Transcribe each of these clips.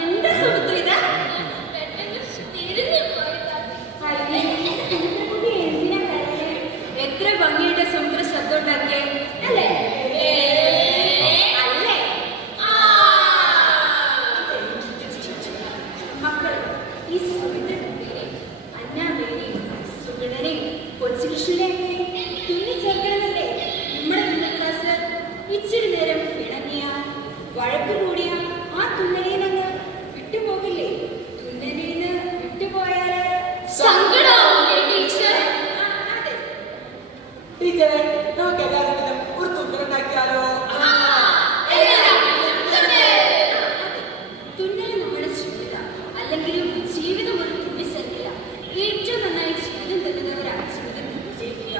എന്റെ സുഹൃത്ത് ഇത് എത്ര ഭംഗിയുടെ സമുദ്ര ശബ്ദം ഉണ്ടാക്കിയേ അല്ലേ? മക്കൾ ഈ സമുദ്രത്തിലെ അന്നാമേനെയും സുഗതനെയും കൊച്ചുകൃഷ്ണനെയും തുന്നി ചേർക്കണമെന്നല്ലേ നമ്മുടെ ഇന്നത്തെ ക്ലാസ്? ഇച്ചിരി നേരം ഇണങ്ങിയ വഴക്ക് കൂടിയ ആ തുന്നലിൽ നിന്ന് വിട്ടുപോകില്ലേ? തുന്നലിൽ നിന്ന് വിട്ടുപോയാൽ ടീച്ചറെ, നമുക്ക് എല്ലാവരും ഒരു തുന്നലുണ്ടാക്കിയാലോ? തുന്നൽ നമ്മുടെ ജീവിത അല്ലെങ്കിലും ജീവിതം ഒരു തുന്നിച്ചല്ല. ഏറ്റവും നന്നായി ജീവിതം തരുന്നവരാണ് ജീവിതത്തിൽ വിജയിക്കുക.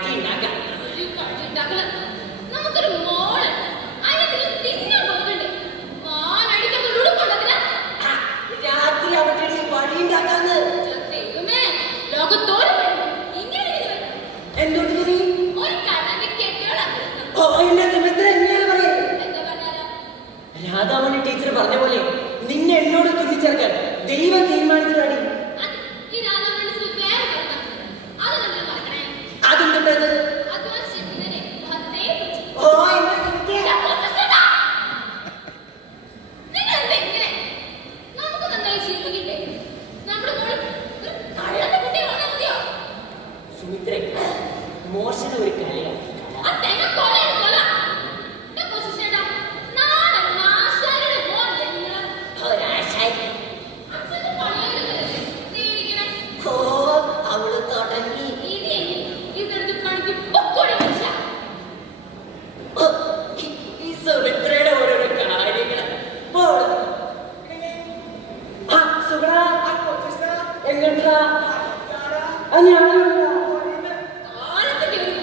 അടി ഉണ്ടാക്കാം. ഒരു കടി ഉണ്ടാക്കല. നമുക്കൊരു മോളുണ്ട്. അതിനെ തിന്നാൻ പോകുന്നുണ്ട്. മാനടിക്കാൻ ഉടുപ്പുണ്ടതിനാ. രാത്രി അവിടെ വടി ഉണ്ടാക്കാന്ന്. ദൈവമേ, ലോകത്തോട് ഇങ്ങനെ എന്തുകൊണ്ട് നീ ഒരു കടന്റെ കെട്ടിയോളാണ്. ഓ എന്നെ സുമിത്ര എങ്ങനെ പറയും? എന്താ പറഞ്ഞാലോ? രാധാമണി ടീച്ചർ പറഞ്ഞ പോലെ നിന്നെ എന്നോട് തുന്നിച്ചേർക്കാൻ ദൈവം തീരുമാനിച്ചതാടി. അത് ഈ രാധാമണി സുഖം വേറെ കേൾക്കാം. അത് നമ്മൾ മറക്കണേ. അതെന്തുണ്ടത്? അതുപോലെ ശിവനെ ഭക്തയെ പിടിച്ചു. ഓ എന്നെ സുമിത്ര നിങ്ങൾ എന്താ ഇങ്ങനെ? നമുക്ക് നന്നായി ജീവിക്കില്ലേ? നമ്മുടെ മോള് ഒരു കള്ളന്റെ കുട്ടിയെ വളർന്നാൽ മതിയോ? സുമിത്രേ, മോശം ഒരു കലയാണ്. ആ തേങ്ങ കൊലയാണ് കൊല. എന്റെ കൊച്ചുചേട്ടാ, നാടൻ നാശാരിയുടെ മോളല്ലേ നിങ്ങള്? ഒരാശായി. അച്ഛന്റെ പണിയായിരുന്നല്ലേ നീ ഇരിക്കണേ? ഓ അവള് തുടങ്ങി. ഇനി ഇതെടുത്ത് പണിക്ക് പൊക്കോടി മനുഷ്യ. ഓ, ഈ സുമിത്രയുടെ ഓരോരോ കാര്യങ്ങൾ. ആ സുഗുണ, എങ്ങോട്ടാ? ഞാൻ ആളെപ്പറ്റി ഒരു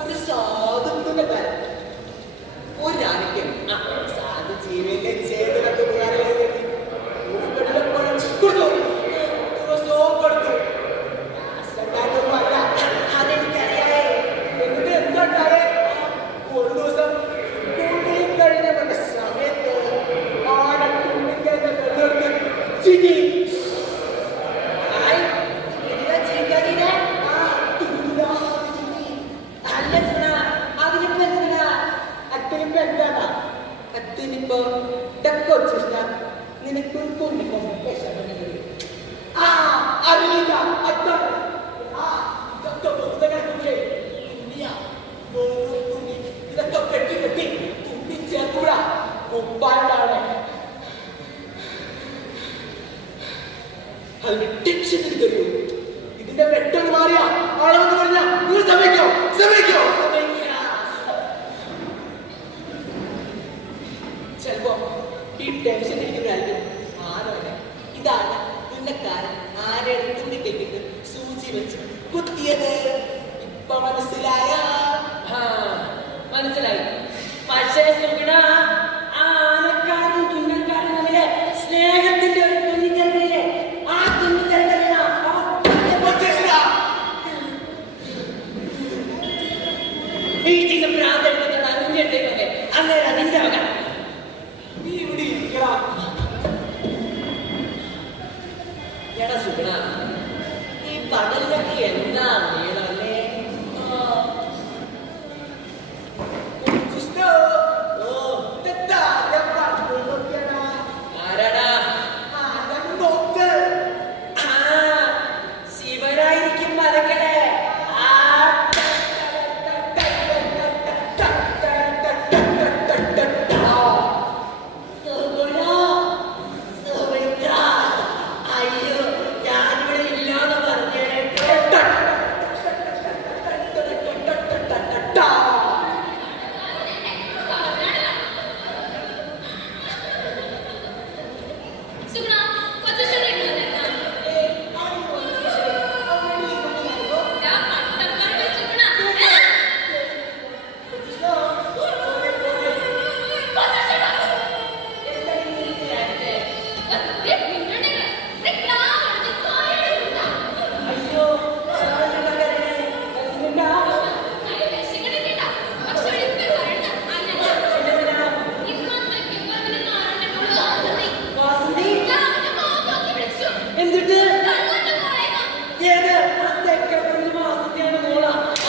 ഒരു സാധുത്തിന്റെ കാര്യം ഒരു ആനയ്ക്കും സാധു ജീവിതത്തെ ചെയ്തിട്ട് അതെനിക്കറിയാവേ. എന്നിട്ട് എന്തുണ്ടായേ? ഒരു ദിവസം കഴിഞ്ഞ സമയത്ത് ആടക്കുണ്ടിക്കഴിഞ്ഞ ചിരി നിനക്ക് അറിയില്ല ഇതൊക്കെ കെട്ടി കെട്ടി തുന്നിച്ചേർക്കൂട ഉപ്പാണ്ടാണ്. അതിന് ടെൻഷൻ തരൂ. ഇതിന്റെ വെട്ടൊന്ന് മാറിയ ആളെന്ന് പറഞ്ഞ നിങ്ങൾ സമ്മതിക്കോ? സമ്മതിക്കോ? ചിലപ്പോ ഈ ടെൻഷൻ ഇരിക്കുന്നതായിരിക്കും ആരല്ല. ഇതാണ് തുന്നക്കാരൻ ആരെടുത്ത് തുന്നിക്കെട്ടിട്ട് സൂചി വെച്ച് കുത്തിയത്. ഇപ്പൊ മനസ്സിലായ? മനസ്സിലായി. പക്ഷേ സുഗുണ, ആനക്കാരനും തുന്നക്കാരനും തമ്മിലെ സ്നേഹത്തിന്റെ ഒരു തുന്നിച്ചേർക്കലില്ലേ? ആ തുന്നിച്ചേർക്കലിനാ വീട്ടിന്റെ പ്രാന്തം അഞ്ചെടുത്തേക്കൊക്കെ അന്നേരം അതിന്റെ വക. നീ ഇവിടെ ഇരിക്കടാ. എടാ സുഗുണ, ഈ പകലിലൊക്കെ എന്താ നീളല്ലേ? ആരാടാ? ശിവനായിരിക്കും മലക്കലെ. എന്നിട്ട് കള്ളന്റെ മോളെ ഏത് ആ തെക്കപ്പറമ്പ് മാസത്തെയാണ് മോള.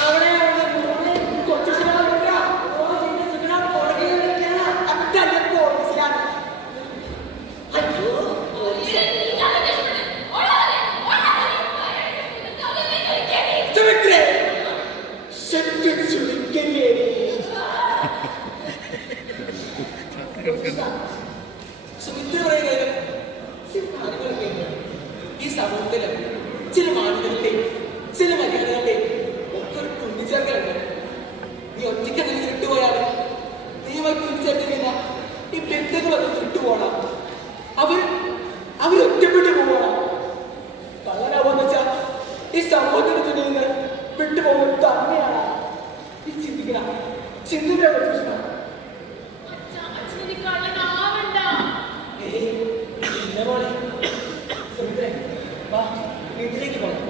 അവിടെ അവളുടെ മോള് കൊച്ചു ശിവനാ ഓ നിന്റെ ശിവനാ പുറകെ കിടക്കുകയാണ്. അതല്ല പോലീസുകാരൻ. അയ്യോ സുമിത്രേ, ശക്തി ചുരുക്കല്ലേടി. സുമിത്ര പറയുക ചില ആളുകളൊക്കെ ഈ സമൂഹത്തില് ചില മാനുകളുടെ ചില മര്യാദകളുടെ ഒക്കെ ഒരു തുന്നിച്ചേർക്കലുണ്ട്. നീ ഒറ്റയ്ക്ക് അങ്ങനെ വിട്ടുപോയാല് നീ തുന്നിച്ചേർക്കുന്നില്ല ഈ ബന്ധങ്ങളൊക്കെ വിട്ടുപോകണം. അവരൊറ്റപ്പെട്ടു പോകണം. കള്ളനാവെന്ന് വെച്ചാൽ ഈ സമൂഹത്തിന് തുന്നിൽ നിന്ന് വിട്ടുപോകുന്നത് തന്നെയാണ്. ഈ ചിന്തിക്കുന്ന പ്രശ്നം. വീട്ടിലേക്ക് പോകണം.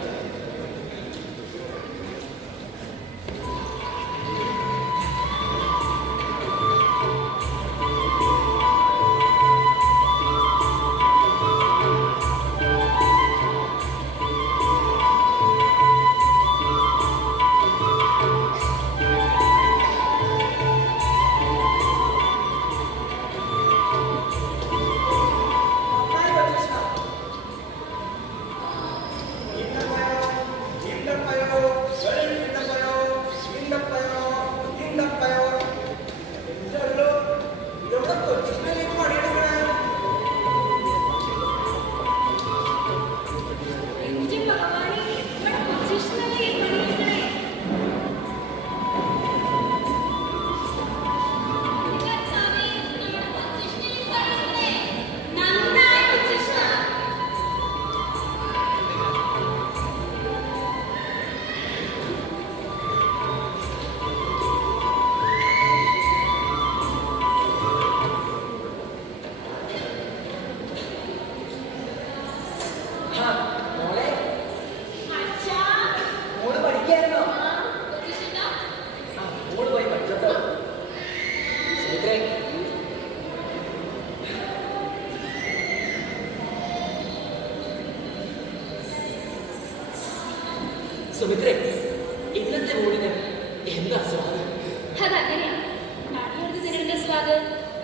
സുമിത്രേ, ഇന്നത്തെ ഊണിന് എന്താ സ്വാദ്? അതങ്ങനെയാ. അടിയോട് തിരണ്ട സ്വാദ്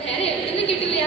വേറെ എവിടുന്നും കിട്ടില്ല.